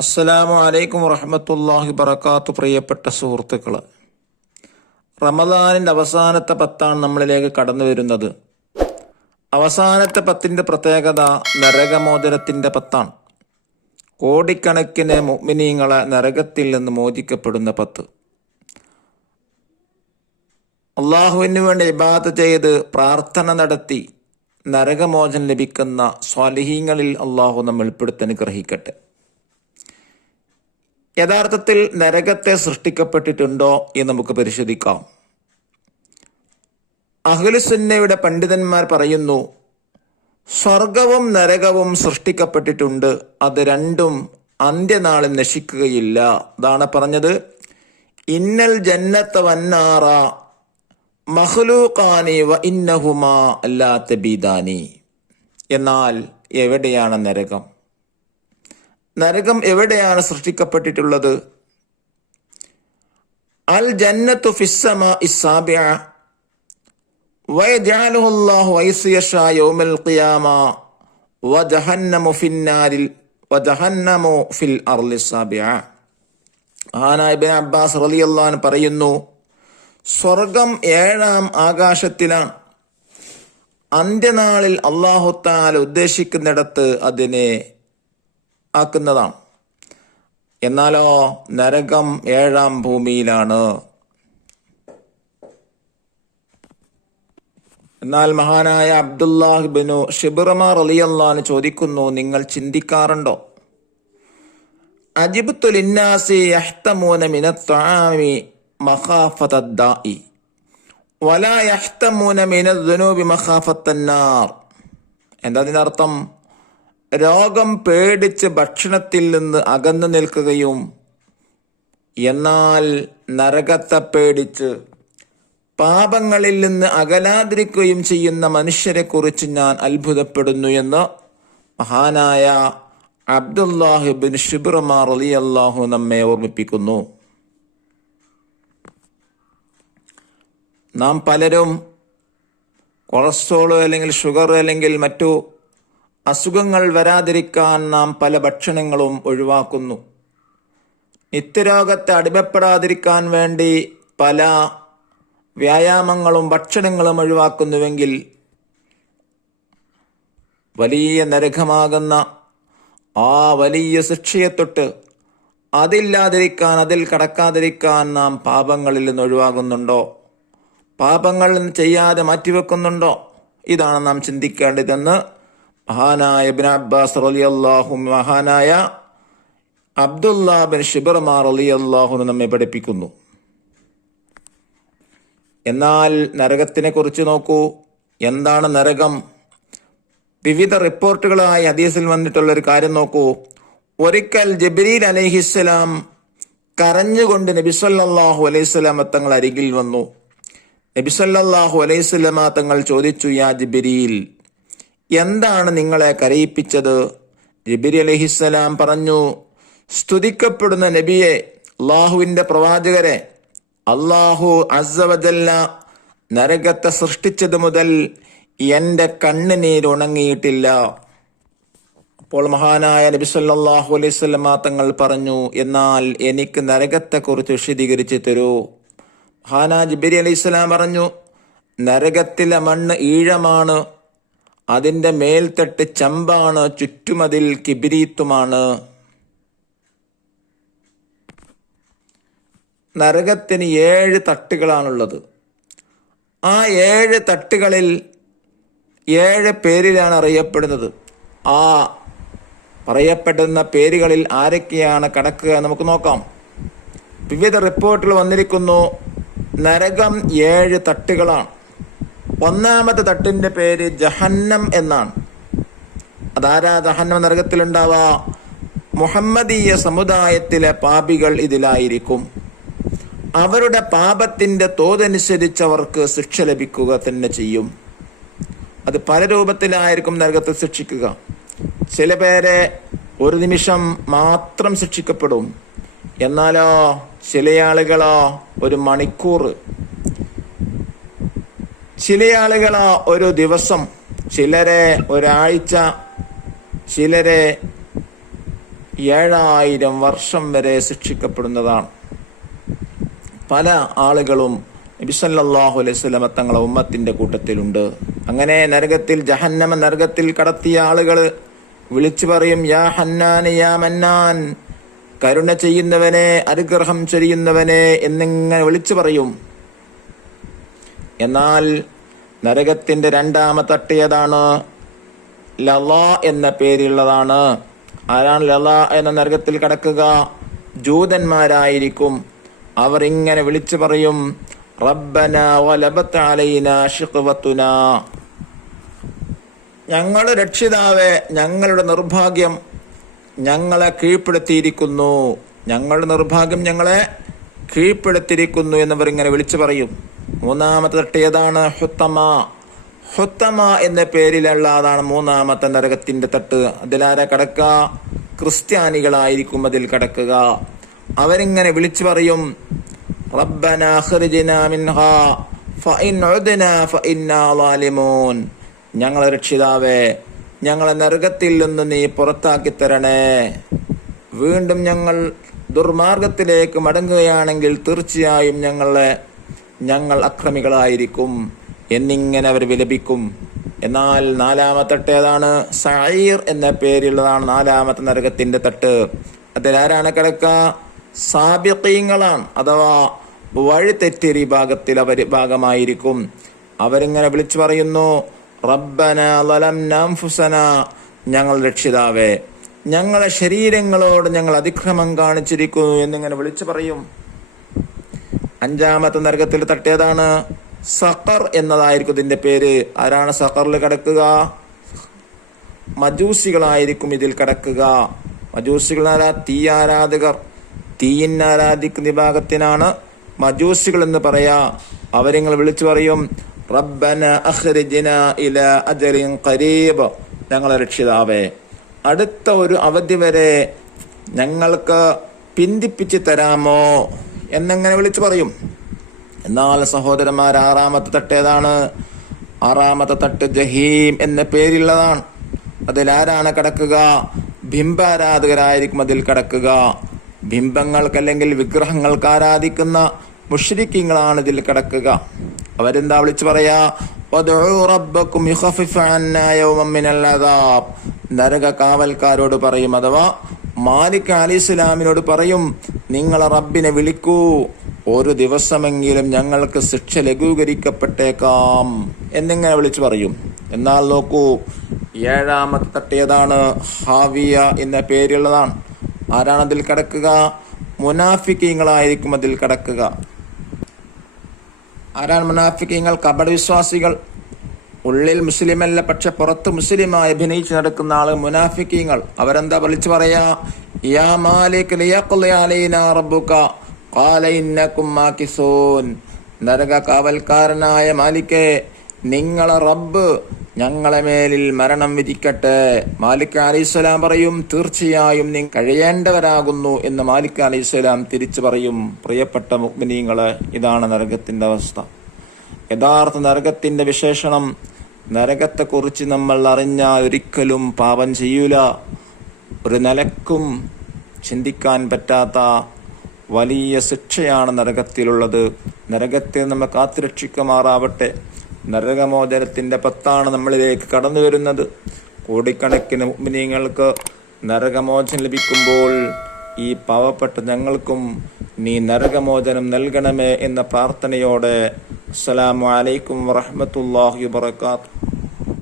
അസ്സലാമു അലൈക്കും വറഹ്മത്തുള്ളാഹി വബറകാതുഹു. പ്രിയപ്പെട്ട സുഹൃത്തുക്കൾ, റമദാനിൻ്റെ അവസാനത്തെ പത്താണ് നമ്മളിലേക്ക് കടന്നു വരുന്നത്. അവസാനത്തെ പത്തിൻ്റെ പ്രത്യേകത നരകമോചനത്തിൻ്റെ പത്താണ്. കോടിക്കണക്കിന് മുഅ്മിനീങ്ങളെ നരകത്തിൽ നിന്ന് മോചിക്കപ്പെടുന്ന പത്ത്. അള്ളാഹുവിന് വേണ്ടി ഇബാദത്ത് ചെയ്ത് പ്രാർത്ഥന നടത്തി നരകമോചനം ലഭിക്കുന്ന സ്വാലിഹീങ്ങളിൽ അള്ളാഹു നമ്മൾ ഉൾപ്പെടുത്തി അനുഗ്രഹിക്കട്ടെ. യഥാർത്ഥത്തിൽ നരകത്തെ സൃഷ്ടിക്കപ്പെട്ടിട്ടുണ്ടോ എന്ന് നമുക്ക് പരിശോധിക്കാം. അഹ്ലുസുന്നയുടെ പണ്ഡിതന്മാർ പറയുന്നു, സ്വർഗവും നരകവും സൃഷ്ടിക്കപ്പെട്ടിട്ടുണ്ട്, അത് രണ്ടും അന്ത്യനാളിൽ നശിക്കുകയില്ല. അതാണ് പറഞ്ഞത്, ഇന്നൽ ജന്നത്ത വന്നാറ മഖ്ലൂഖാനി വ ഇന്നഹുമാ അല്ലാ തബീദാനി. എന്നാൽ എവിടെയാണ് നരകം? നരകം എവിടെയാണ് സൃഷ്ടിക്കപ്പെട്ടിട്ടുള്ളത്? അൽ ജന്നത്തു ഫിസ്സമാ ഇസ്സാബിഅ വയജഅലുഹു അല്ലാഹു ഐസിയശാ യൗമൽ ഖിയാമ വജഹന്നമു ഫിന്നാരിൽ വജഹന്നമു ഫിൽ അർളി സാബിഅ. ഇബ്നു അബ്ബാസ് റളിയല്ലാഹു അൻഹു പറയുന്നു, സ്വർഗം 7-ാം ആകാശത്തിലാണ്. അന്ത്യനാളിൽ അല്ലാഹു തആല ഉദ്ദേശിക്കുന്നിടത്ത് അതിനെ ആക്കുന്നതാണ്. എന്നാലോ നരകം 7-ാം ഭൂമിയിലാണ്. എന്നാൽ മഹാനായ അബ്ദുല്ലാഹ് ഇബ്നു ശിബ്റമ റളിയല്ലാഹു അൻഹു ചോദിക്കുന്നു, നിങ്ങൾ ചിന്തിക്കാറുണ്ടോ? അജിബ്തു ലിന്നാസി യഹ്തമൂന മിനത് ത്വആമി മഖാഫതദ് ദാഇ വലാ യഹ്തമൂന മിനദ് ദുനൂബി മഖാഫത്തൻ നാർ. എന്താ അതിന്റെ അർത്ഥം? രോഗം പേടിച്ച് ഭക്ഷണത്തിൽ നിന്ന് അകന്നു നിൽക്കുകയും എന്നാൽ നരകത്തെ പേടിച്ച് പാപങ്ങളിൽ നിന്ന് അകലാതിരിക്കുകയും ചെയ്യുന്ന മനുഷ്യരെ കുറിച്ച് ഞാൻ അത്ഭുതപ്പെടുന്നു എന്ന് മഹാനായ അബ്ദുല്ലാഹ് ഇബ്നു ശിബ്റമ റളിയല്ലാഹു നമ്മെ ഓർമ്മിപ്പിക്കുന്നു. നാം പലരും കൊളസ്ട്രോൾ അല്ലെങ്കിൽ ഷുഗർ അല്ലെങ്കിൽ മറ്റു അസുഖങ്ങൾ വരാതിരിക്കാൻ നാം പല ഭക്ഷണങ്ങളും ഒഴിവാക്കുന്നു. നിത്യരോഗത്തെ അടിമപ്പെടാതിരിക്കാൻ വേണ്ടി പല വ്യായാമങ്ങളും ഭക്ഷണങ്ങളും ഒഴിവാക്കുന്നുവെങ്കിൽ വലിയ നരകമാകുന്ന ആ വലിയ ശിക്ഷയെ തൊട്ട് അതില്ലാതിരിക്കാൻ, അതിൽ കടക്കാതിരിക്കാൻ നാം പാപങ്ങളിൽ നിന്ന് ഒഴിവാകുന്നുണ്ടോ? പാപങ്ങൾ ചെയ്യാതെ മാറ്റിവെക്കുന്നുണ്ടോ? ഇതാണ് നാം ചിന്തിക്കേണ്ടതെന്ന് മഹാനായ ഇബ്നു അബ്ബാസ് റളിയല്ലാഹു മഹാനായ അബ്ദുല്ലാഹ് ബിൻ ശിബ്റമ റളിയല്ലാഹു നമ്മെ പഠിപ്പിക്കുന്നു. എന്നാൽ നരകത്തിനെ കുറിച്ച് നോക്കൂ. എന്താണ് നരകം? വിവിധ റിപ്പോർട്ടുകളായി ഹദീസിൽ വന്നിട്ടുള്ള ഒരു കാര്യം നോക്കൂ. ഒരിക്കൽ ജിബ്രീൽ അലൈഹിസ്സലാം കരഞ്ഞുകൊണ്ട് നബി സല്ലല്ലാഹു അലൈഹി വസല്ലം തങ്ങൾ അരികിൽ വന്നു. നബി സല്ലല്ലാഹു അലൈഹി വസല്ലം തങ്ങൾ ചോദിച്ചു, യാ ജിബ്രീൽ, എന്താണ് നിങ്ങളെ കരയിപ്പിച്ചത്? ജിബ്രീൽ അലൈഹിസ്സലാം പറഞ്ഞു, സ്തുതിക്കപ്പെടുന്ന നബിയെ, അള്ളാഹുവിന്റെ പ്രവാചകരെ, അള്ളാഹു അസ്സ വജല്ല നരകത്തെ സൃഷ്ടിച്ചത് മുതൽ എന്റെ കണ്ണുനീര് ഉണങ്ങിയിട്ടില്ല. അപ്പോൾ മഹാനായ നബി സല്ലല്ലാഹു അലൈഹി വസല്ലം തങ്ങൾ പറഞ്ഞു, എന്നാൽ എനിക്ക് നരകത്തെക്കുറിച്ച് വിശദീകരിച്ച് തരൂ. മഹാനായ ജിബ്രീൽ അലൈഹിസ്സലാം പറഞ്ഞു, നരകത്തിലെ മണ്ണ് ഈഴമാണ്, അതിന്റെ മേൽത്തട്ട് ചെമ്പാണ്, ചുറ്റുമതിൽ കിബിരീത്തുമാണ്. നരകത്തിന് 7 തട്ടുകളാണുള്ളത്. ആ 7 തട്ടുകളിൽ 7 പേരിലാണ് അറിയപ്പെടുന്നത്. ആ പറയപ്പെടുന്ന പേരുകളിൽ ആരൊക്കെയാണ് കടക്കുക നമുക്ക് നോക്കാം. വിവിധ റിപ്പോർട്ടുകൾ വന്നിരിക്കുന്നു. നരകം 7 തട്ടുകളാണ്. 1-ാമത്തെ തട്ടിന്റെ പേര് ജഹന്നം എന്നാണ്. അതാരാ ജഹന്നം നരകത്തിലുണ്ടാവുക? മുഹമ്മദീയ സമുദായത്തിലെ പാപികൾ ഇതിലായിരിക്കും. അവരുടെ പാപത്തിന്റെ തോതനുസരിച്ചവർക്ക് ശിക്ഷ ലഭിക്കുക തന്നെ ചെയ്യും. അത് പല രൂപത്തിലായിരിക്കും നരകത്തെ ശിക്ഷിക്കുക. ചില പേരെ ഒരു നിമിഷം മാത്രം ശിക്ഷിക്കപ്പെടും. എന്നാലോ ചില ആളുകളോ ഒരു മണിക്കൂർ, ചില ആളുകളോ ഒരു ദിവസം, ചിലരെ ഒരാഴ്ച, ചിലരെ 7000 വർഷം വരെ ശിക്ഷിക്കപ്പെടുന്നതാണ്. പല ആളുകളും നബി സല്ലല്ലാഹു അലൈഹി വസല്ലം തങ്ങളെ ഉമ്മത്തിന്റെ കൂട്ടത്തിലുണ്ട്. അങ്ങനെ ജഹന്നമ നരകത്തിൽ കടത്തിയ ആളുകൾ വിളിച്ചു പറയും, യാ ഹന്നാൻ യാ മന്നാൻ, കരുണ ചെയ്യുന്നവനെ, അനുഗ്രഹം ചൊരിയുന്നവനെ എന്നിങ്ങനെ വിളിച്ചു പറയും. എന്നാൽ നരകത്തിന്റെ രണ്ടാമത്തെ തട്ട് ഏതാണ്? ലള എന്ന പേരുള്ളതാണ്. ആരാണ് ലള എന്ന നരകത്തിൽ കടക്കുക? ജൂതന്മാരായിരിക്കും. അവർ ഇങ്ങനെ വിളിച്ചു പറയും, റബ്ബനാ വലബത അലൈനാ ശിഖ്വതുനാ, ഞങ്ങളുടെ രക്ഷിതാവേ, ഞങ്ങളുടെ നിർഭാഗ്യം ഞങ്ങളെ കീഴ്പ്പെടുത്തിയിരിക്കുന്നു, ഞങ്ങളുടെ നിർഭാഗ്യം ഞങ്ങളെ കീഴ്പ്പെടുത്തിയിരിക്കുന്നു എന്നവർ ഇങ്ങനെ വിളിച്ചു പറയും. മൂന്നാമത്തെ തട്ട് ഏതാണ്? ഹുത്തമ. ഹുത്തമ എന്ന പേരിലുള്ളതാണ് മൂന്നാമത്തെ നരകത്തിന്റെ തട്ട്. അതിലാരെ കടക്കുക? ക്രിസ്ത്യാനികളായിരിക്കും അതിൽ കടക്കുക. അവരിങ്ങനെ വിളിച്ചു പറയും, റബ്ബനാ അഖ്രിജ്നാ മിൻഹാ ഫഇൻ ഉദ്നാ ഫഇന്നാ ളാലിമൂൻ, ഞങ്ങളെ രക്ഷിതാവേ, ഞങ്ങളെ നരകത്തിൽ നിന്ന് നീ പുറത്താക്കി തരണേ. വീണ്ടും ഞങ്ങൾ ദുർമാർഗത്തിലേക്ക് മടങ്ങുകയാണെങ്കിൽ തീർച്ചയായും ഞങ്ങൾ അക്രമികളായിരിക്കും എന്നിങ്ങനെ അവർ വിലപിക്കും. എന്നാൽ നാലാമത്തെ തട്ട് ഏതാണ്? സഈർ എന്ന പേരുള്ളതാണ് നാലാമത്തെ നരകത്തിന്റെ തട്ട്. അതിലാരാണ് കിടക്കുക? സാബിഖീങ്ങളാണ്, അഥവാ വഴിതെറ്റിയ വിഭാഗത്തിൽ ഭാഗമായിരിക്കും. അവരിങ്ങനെ വിളിച്ചു പറയുന്നു, റബ്ബനാ ളലംനാ അൻഫുസനാ, ഞങ്ങൾ രക്ഷിതാവേ, ഞങ്ങളെ ശരീരങ്ങളോട് ഞങ്ങൾ അതിക്രമം കാണിച്ചിരിക്കുന്നു എന്നിങ്ങനെ വിളിച്ചു പറയും. അഞ്ചാമത്തെ നരകത്തിൽ തട്ടേതാണ്? സഖർ എന്നതായിരിക്കും ഇതിന്റെ പേര്. ആരാണ് സഖറിൽ കിടക്കുക? മജൂസികളായിരിക്കും ഇതിൽ കിടക്കുക. മജൂസികളാരാ? തീ ആരാധകർ. തീയിനെ ആരാധിക്കുന്ന വിഭാഗത്തിനാണ് മജൂസികൾ എന്ന് പറയാ. അവരിങ്ങൾ വിളിച്ചു പറയും, റബ്ബന അഖ്രിജ്നാ ഇലാ അജലിൻ ഖരീബ്, ഞങ്ങളെ രക്ഷിതാവേ, അടുത്ത ഒരു അവധി വരെ ഞങ്ങൾക്ക് പിന്തിപ്പിച്ച് തരാമോ എന്നെങ്ങനെ വിളിച്ചു പറയും. എന്നാൽ സഹോദരന്മാർ, ആറാമത്തെ തട്ട് ഏതാണ്? ആറാമത്തെ തട്ട് ജഹീം എന്ന പേരുള്ളതാണ്. അതിലാരാണ് കിടക്കുക? ബിംബാരാധകരായിരിക്കും അതിൽ കിടക്കുക. ബിംബങ്ങൾക്ക് അല്ലെങ്കിൽ വിഗ്രഹങ്ങൾക്ക് ആരാധിക്കുന്ന മുശ്രിക്കീങ്ങളാണ് ഇതിൽ കിടക്കുക. അവരെന്താ വിളിച്ചു പറയാ? വദ്ഉ റബ്ബക്കും യുഖഫിഫ് അന്നാ യൗമൻ മിനൽ അദാബ്, നരക കാവൽക്കാരോട് പറയും, അഥവാ മാലിക് അലൈഹിസ്സലാമിനോട് പറയും, നിങ്ങളെ റബ്ബിനെ വിളിക്കൂ, ഒരു ദിവസമെങ്കിലും ഞങ്ങൾക്ക് ശിക്ഷ ലഘൂകരിക്കപ്പെട്ടേക്കാം എന്നിങ്ങനെ വിളിച്ചു പറയും. എന്നാൽ നോക്കൂ, ഏഴാമത്തെ തട്ട് ഏതാണ്? ഹാവിയ എന്ന പേരുള്ളതാണ്. ആരാണ് അതിൽ കിടക്കുക? മുനാഫിക്കീങ്ങളായിരിക്കും അതിൽ കിടക്കുക. ആരാണ് മുനാഫിക്കീങ്ങൾ? കപട വിശ്വാസികൾ. ഉള്ളിൽ മുസ്ലിമല്ല, പക്ഷെ പുറത്ത് മുസ്ലിമായി അഭിനയിച്ച് നടക്കുന്ന ആള് മുനാഫിക്കീങ്ങൾ. അവരെന്താ വിളിച്ചു പറയാ? യാ മാലിക് ലിയഖ്ളി അലൈനാ റബ്ബുക ഖാല ഇന്നകും മാകിസൂൻ, നരക കാവൽക്കാരനായ മാലിക്കേ, നിങ്ങളെ റബ്ബ് ഞങ്ങളെ മേലിൽ മരണം വിധിക്കട്ടെ. മാലിക് അലൈഹിസ്സലാം പറയും, തീർച്ചയായും നിങ്ങൾ കഴിയേണ്ടവരാകുന്നു എന്ന് മാലിക് അലൈഹിസ്സലാം തിരിച്ചു പറയും. പ്രിയപ്പെട്ട മുഅ്മിനീങ്ങളെ, ഇതാണ് നരകത്തിന്റെ അവസ്ഥ. യഥാർത്ഥ നരകത്തിന്റെ വിശേഷണം, നരകത്തെക്കുറിച്ച് നമ്മൾ അറിഞ്ഞാൽ ഒരിക്കലും പാപം ചെയ്യൂല. ഒരു നിലക്കും ചിന്തിക്കാൻ പറ്റാത്ത വലിയ ശിക്ഷയാണ് നരകത്തിലുള്ളത്. നരകത്തിൽ നമ്മെ കാത്തുരക്ഷിക്കുമാറാവട്ടെ. നരകമോചനത്തിന്റെ പത്താണ് നമ്മളിലേക്ക് കടന്നു വരുന്നത്. കോടിക്കണക്കിന് മുഅ്മിനീങ്ങൾക്ക് നരകമോചനം ലഭിക്കുമ്പോൾ ഈ പാവപ്പെട്ട ഞങ്ങൾക്കും നീ നരകമോചനം നൽകണമേ എന്ന പ്രാർത്ഥനയോടെ അസ്സലാമു അലൈക്കും വറഹ്മത്തുള്ളാഹി വബറകാതുഹു.